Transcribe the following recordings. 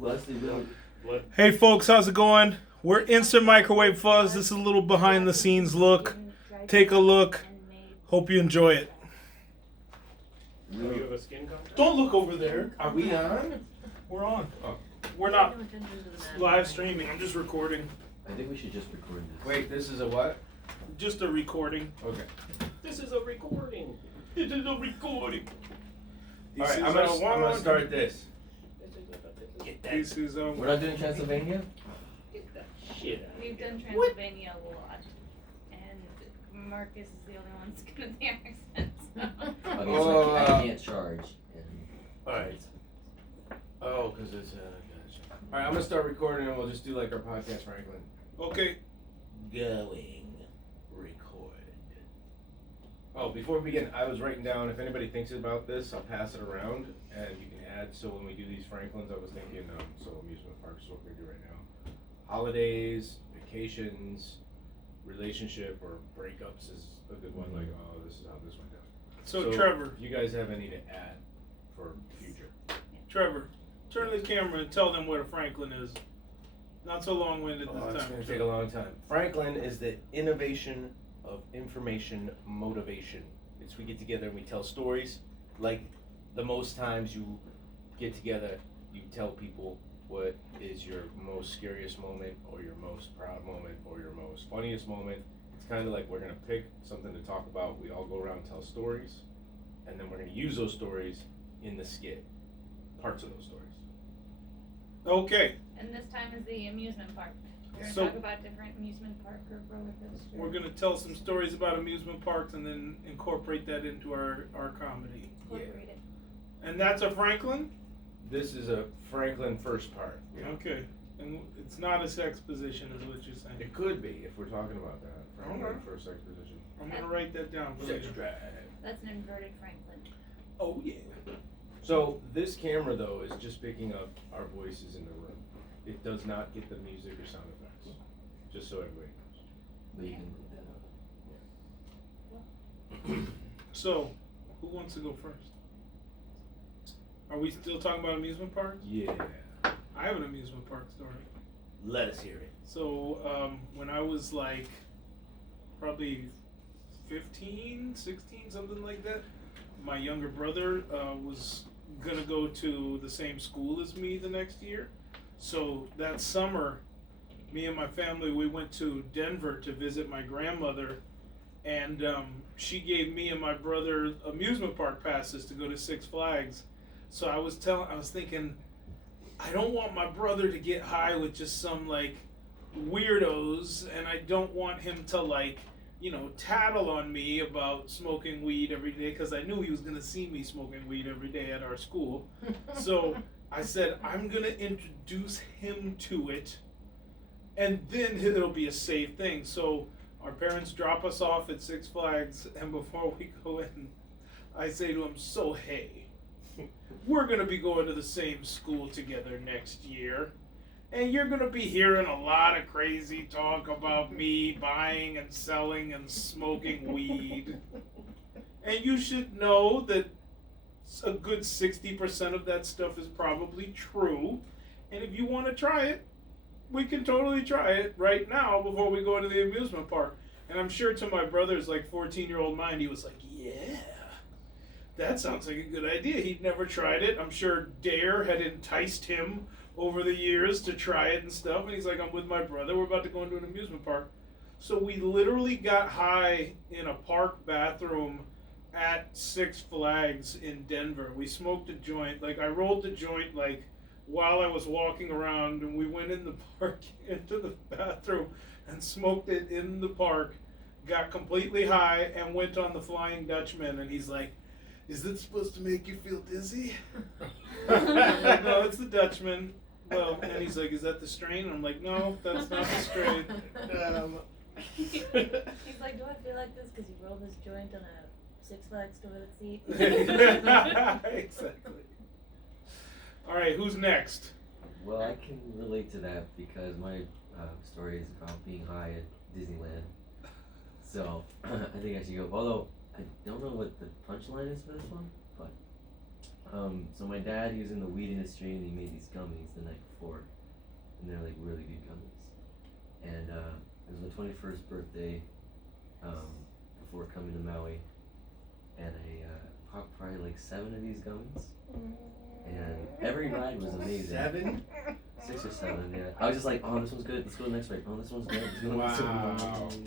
Leslie, What? Hey folks, how's it going? We're Instant Microwave Fuzz. This is a little behind the scenes look. Take a look. Hope you enjoy it. Do you have a skin contest? Don't look over there. Are we on? We're on. Oh. We're not live streaming. I'm just recording. I think we should just record this. Wait, this is a what? Just a recording. Okay. This is a recording. It is a recording. All right, I'm gonna start this. Get that, This is We're not doing Transylvania? get that shit out of We've here. done Transylvania a lot, and Marcus is the only one that's good at the accents. Okay, Oh, so I can't charge. And Alright. Oh, because it's gotcha. Alright, I'm gonna start recording and we'll just do like our podcast, Franklin. okay. Going. Record. Oh, before we begin, I was writing down, if anybody thinks about this, I'll pass it around and you can add. So when we do these Franklins, I was thinking, so amusement parks is what we do right now. Holidays, vacations, relationship, or breakups is a good one. Like, oh, this is how this went down. So Trevor, if you guys have any to add for future? Trevor, turn the camera and tell them what a Franklin is. Not so long-winded Oh, this it's time. going to take a long time. Franklin is the innovation of information motivation. It's we get together and we tell stories. Like the most times you get together, you tell people what is your most scariest moment or your most proud moment or your most funniest moment. It's kind of like we're going to pick something to talk about. We all go around and tell stories, and then we're going to use those stories in the skit, parts of those stories. Okay, And this time is the amusement park. We're gonna So- talk about different amusement park or roller coaster. we're gonna tell some stories about amusement parks and then incorporate that into our comedy. Incorporate it. And that's a Franklin? This is a Franklin first part. Okay. And it's not a sex position is what you're saying. It could be if we're talking about that. Franklin Alright. first exposition. I'm gonna write that down for Sex you. drive. That's an inverted Franklin. Oh yeah. So this camera though is just picking up our voices in the room. It does not get the music or sound effects. Just so everybody knows. but you can So, who wants to go first? Are we still talking about amusement parks? Yeah. I have an amusement park story. Let us hear it. So, when I was like probably 15, 16, something like that, my younger brother was gonna go to the same school as me the next year. So that summer, me and my family, we went to Denver to visit my grandmother, and she gave me and my brother amusement park passes to go to Six Flags. So I was thinking, I don't want my brother to get high with just some like weirdos, and I don't want him to like, tattle on me about smoking weed every day, because I knew he was gonna see me smoking weed every day at our school. So I said, I'm gonna introduce him to it, and then it'll be a safe thing. So our parents drop us off at Six Flags, and before we go in, I say to him, so hey, we're gonna be going to the same school together next year, and you're gonna be hearing a lot of crazy talk about me buying and selling and smoking weed. And you should know that a good 60% of that stuff is probably true. And if you want to try it, we can totally try it right now before we go to the amusement park. And I'm sure to my brother's like 14-year-old mind, he was like, yeah, that sounds like a good idea. He'd never tried it. I'm sure Dare had enticed him over the years to try it and stuff. And he's like, I'm with my brother. We're about to go into an amusement park. So we literally got high in a park bathroom at Six Flags in Denver. We smoked a joint. Like, I rolled the joint like while I was walking around, and we went in the park into the bathroom and smoked it in the park, got completely high, and went on the Flying Dutchman. And he's like, is it supposed to make you feel dizzy? I'm like, no, it's the Dutchman. Well, and he's like, is that the strain? I'm like, no, that's not the strain. He's like, do I feel like this? Because you rolled this joint on a Six Flags toilet seat. Exactly. All right, who's next? Well, I can relate to that because my story is about being high at Disneyland. So I think I should go. Although I don't know what the punchline is for this one, but So my dad, he was in the weed industry and he made these gummies the night before, and they're like really good gummies. And it was my 21st birthday before coming to Maui, and I popped probably like 7 of these gummies, and every ride was amazing. 7? 6 or 7, yeah. I was just like, oh, this one's good. Let's go to the next ride. Oh, this one's good. Let's go to the next Wow. one.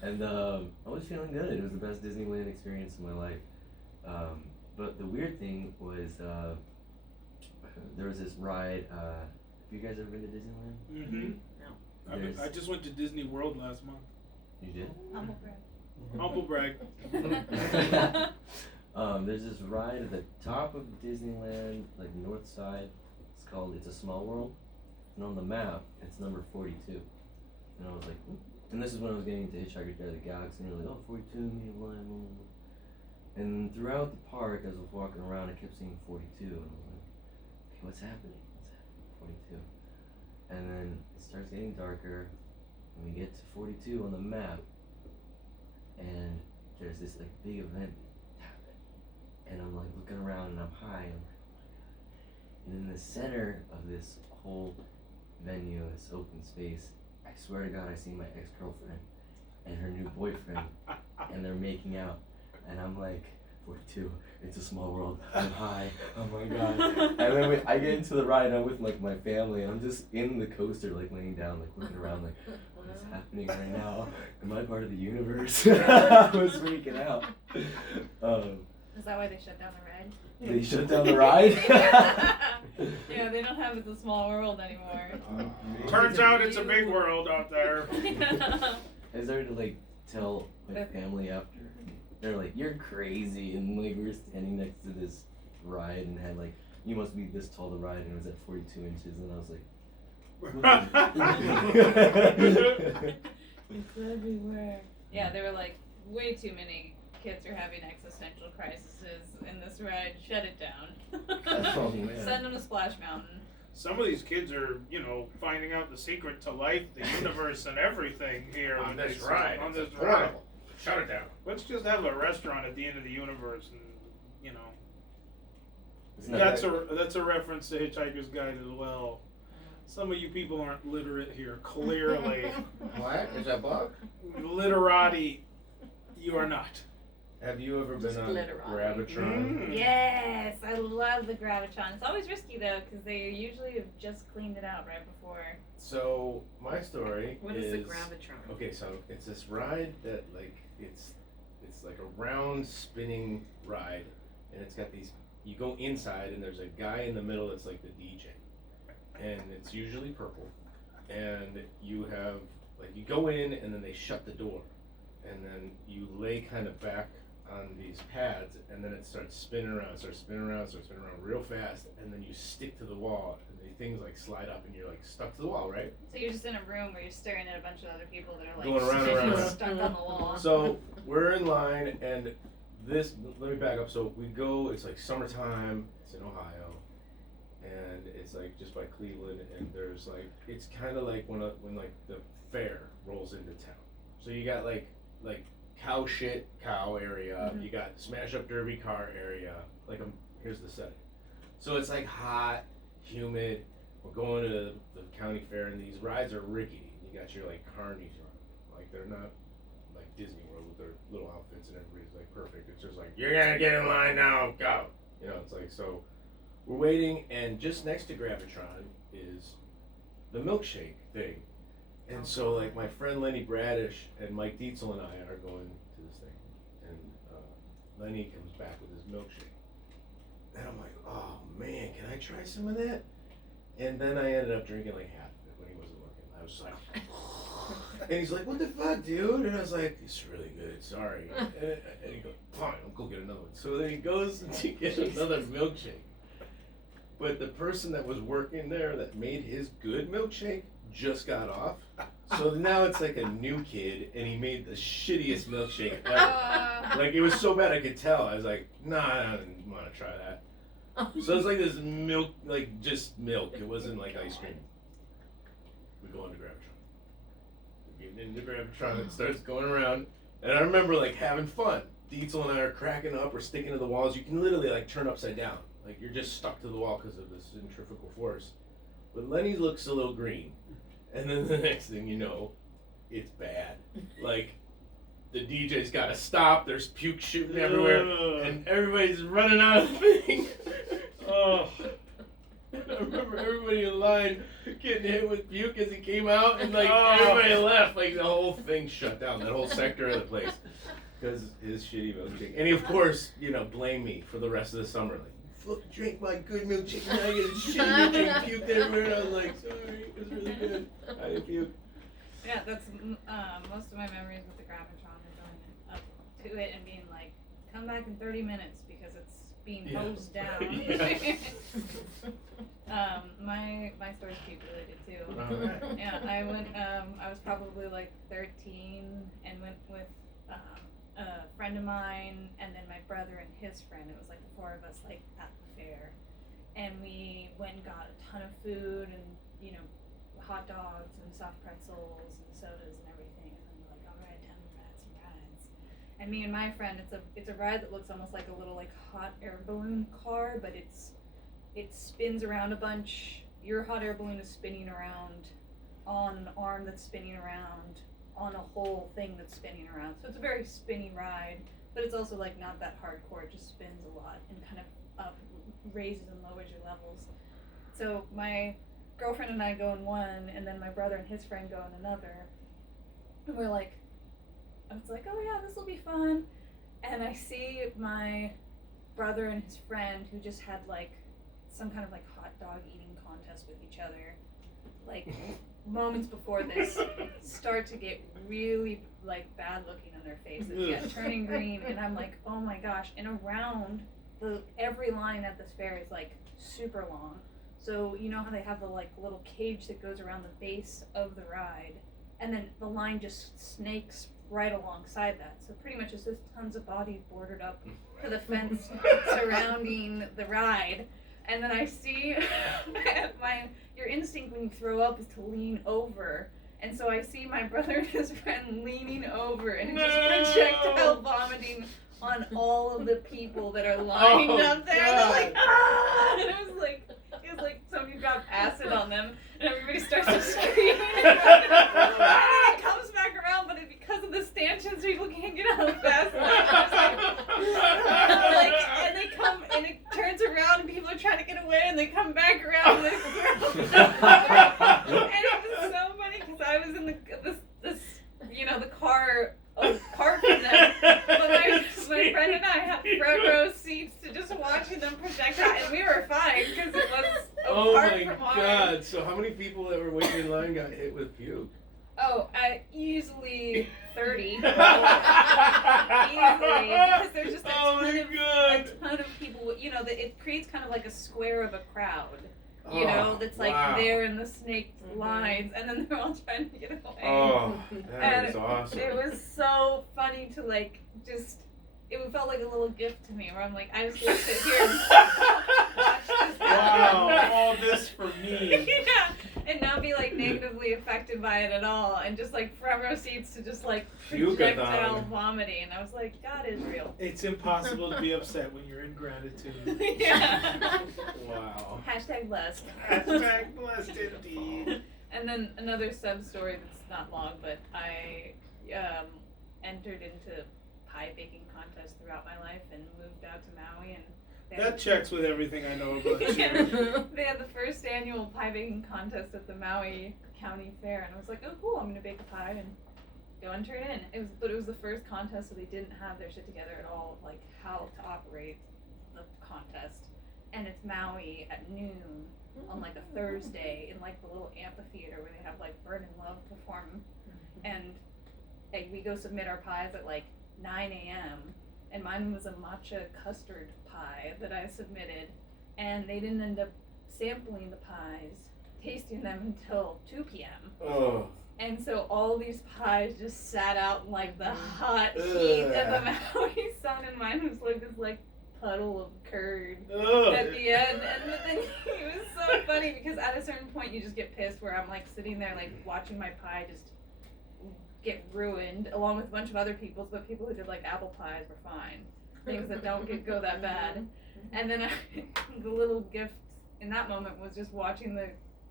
And I was feeling good. It was the best Disneyland experience of my life. But the weird thing was there was this ride. Have you guys ever been to Disneyland? Mm-hmm. There's- I just went to Disney World last month. You did? Humble brag. Humble brag. There's this ride at the top of Disneyland, like north side. It's called It's a Small World, and on the map it's number 42. And I was like, "Ooh." And this is when I was getting into Hitchhiker's Guide to the Galaxy, and they're like, oh, 42, Meaning of Life, blah, blah, blah. And throughout the park, as I was walking around, I kept seeing 42, and I was like, okay, what's happening? 42. And then it starts getting darker, and we get to 42 on the map, and there's this like big event happening, and I'm like looking around, and I'm high, and I'm like, oh my god. And in the center of this whole venue, this open space, I swear to God, I see my ex-girlfriend and her new boyfriend, and they're making out, and I'm like, 42, it's a small world, I'm high, oh my god. And then I get into the ride, and I'm with like my family, and I'm just in the coaster, like laying down, like looking around, like, what is happening right now? Am I part of the universe? I was freaking out. Is that why they shut down the ride? They shut down the ride? Yeah, they don't have It's a Small World anymore. Turns out it's a big world out there. I started to like tell my family after. They're like, you're crazy, and like we were standing next to this ride and had like, you must be this tall to ride, and it was at 42 inches, and I was like, It's everywhere. Yeah, they were like, way too many kids are having existential crises in this ride. Shut it down. Oh, man. Send them to Splash Mountain. Some of these kids are, finding out the secret to life, the universe, and everything here On when this they- ride. On It's this a ride. portal. Shut it down. Let's just have a restaurant at the end of the universe, and It's not that's that- that's a reference to Hitchhiker's Guide as well. Some of you people aren't literate here, clearly. What? Is that bug? Literati, you are not. Have you ever Just been on glitter on it. Gravitron? Yes, I love the Gravitron. It's always risky though, because they usually have just cleaned it out right before. So my story What is the Gravitron? Okay, so it's this ride that like it's like a round spinning ride, and it's got these. You go inside, and there's a guy in the middle that's like the DJ, and it's usually purple, and you have like you go in, and then they shut the door, and then you lay kind of back on these pads, and then it starts spinning around, real fast, and then you stick to the wall, and the things like slide up, and you're like stuck to the wall, right? So you're just in a room where you're staring at a bunch of other people that are like Going around and around. stuck on the wall. So we're in line, and this. Let me back up. So we go. It's like summertime. It's in Ohio, and it's like just by Cleveland. And there's like it's kind of like when like the fair rolls into town. So you got like cow area. You got smash up derby car area. Here's the setting. So it's like hot, humid. We're going to the county fair, and these rides are rickety. You got your like carnies on, like they're not like Disney World with their little outfits and everybody's like perfect. It's just like you're gonna get in line now, go. It's like so. We're waiting, and just next to Gravitron is the milkshake thing, and so like my friend Lenny Bradish and Mike Dietzel and I are going to this thing, and Lenny comes back with his milkshake, and I'm like, oh man, can I try some of that? And then I ended up drinking like half of it when he wasn't looking. I was like, and he's like, what the fuck, dude? And I was like, it's really good, sorry. And he goes, fine, I'll go get another one. So then he goes to get another milkshake. But the person that was working there that made his good milkshake just got off. So now it's like a new kid, and he made the shittiest milkshake ever. Like, it was so bad I could tell. I was like, nah, I didn't want to try that. So it's like this milk, like just milk. It wasn't like ice cream. We go into Gravitron. We get into Gravitron, it starts going around, and I remember like having fun. Dietzel and I are cracking up, we're sticking to the walls. You can literally like turn upside down. Like you're just stuck to the wall because of this centrifugal force. But Lenny looks a little green, and then the next thing you know, it's bad. Like the DJ's got to stop. There's puke shooting everywhere, and everybody's running out of the thing. Oh. I remember everybody in line getting hit with puke as he came out, and like everybody left. Like the whole thing shut down. That whole sector of the place. Because his shitty milkshake. And he, of course, blamed me for the rest of the summer. Like, fucking drink my good milkshake, now I get a shitty milkshake, puked everywhere. I was like, sorry, it was really good. I didn't puke. Yeah, that's most of my memories with the Gravitron are going up to it and being like, come back in 30 minutes because it's being hosed down. My story's cute related too. Alright. Yeah, I went, I was probably like 13 and went with a friend of mine and then my brother and his friend. It was like the four of us like at the fair. And we went and got a ton of food and, hot dogs and soft pretzels and sodas and everything. And then we're like, all right, time to ride some rides. And me and my friend, it's a ride that looks almost like a little like hot air balloon car, but it spins around a bunch. Your hot air balloon is spinning around on an arm that's spinning around on a whole thing that's spinning around. So it's a very spinny ride, but it's also like not that hardcore. It just spins a lot and kind of raises and lowers your levels. So my girlfriend and I go in one, and then my brother and his friend go in another. And we're like, I was like, oh yeah, this will be fun. And I see my brother and his friend who just had like some kind of like hot dog eating contest with each other, like moments before this, start to get really like bad looking on their faces, turning green, and I'm like, oh my gosh. And around every line at this fair is like super long. So you know how they have the like little cage that goes around the base of the ride, and then the line just snakes right alongside that. So pretty much it's just tons of bodies bordered up to the fence surrounding the ride. And then I see your instinct when you throw up is to lean over. And so I see my brother and his friend leaning over and just projectile vomiting on all of the people that are lined up there. And they're like, ah! And it was like somebody dropped acid on them, and everybody starts to scream. And then it comes back around, but because of the stanchions, people can't get out fast enough. And they come, and it turns around, and people are trying to get away, and they come back around, and they and it was so funny because I was in the car. Cart for them, but my friend and I had front row seats to just watching them project out, and we were fine because it was apart from ours. Oh my god! So how many people that were waiting in line got hit with puke? Oh, easily 30. Easily, because there's just a ton of people. It creates kind of like a square of a crowd. That's like there in the snake lines, and then they're all trying to get away. Oh, that is awesome. It was so funny to it felt like a little gift to me, where I'm like, I just want to sit here and watch this happen. Wow, all this for me. Yeah, and not be like negatively affected by it at all, and just like front row seats to just like Puke-a-thon. projectile vomiting. And I was like, God is real. It's impossible to be upset when you're in gratitude. Yeah. Wow. Hashtag blessed. Hashtag blessed indeed. And then another sub story that's not long, but I entered into pie baking contests throughout my life and moved out to Maui, and that checks with everything I know about you. They had the first annual pie baking contest at the Maui County Fair, and I was like, oh cool, I'm gonna bake a pie and go and turn it in. But it was the first contest, so they didn't have their shit together at all, like how to operate the contest. And it's Maui at noon on like a Thursday in like the little amphitheater where they have like Burn and Love perform, and we go submit our pies at like 9 a.m. and mine was a matcha custard pie that I submitted, and they didn't end up sampling the pies, tasting them until 2 p.m. Oh. And so all these pies just sat out in like the hot heat of the Maui sun, and mine was like this like puddle of curd at the end. And then it was so funny because at a certain point you just get pissed where I'm like sitting there like watching my pie just get ruined along with a bunch of other people's, but people who did like apple pies were fine. Things that don't go that bad. And then the little gift in that moment was just watching the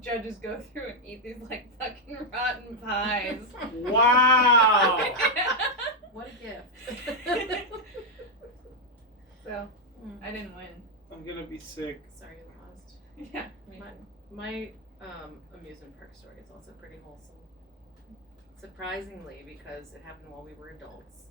judges go through and eat these like fucking rotten pies. Wow. What a gift. So I didn't win. I'm gonna be sick. Sorry you lost. Yeah. My amusement park story is also pretty wholesome. Surprisingly, because it happened while we were adults.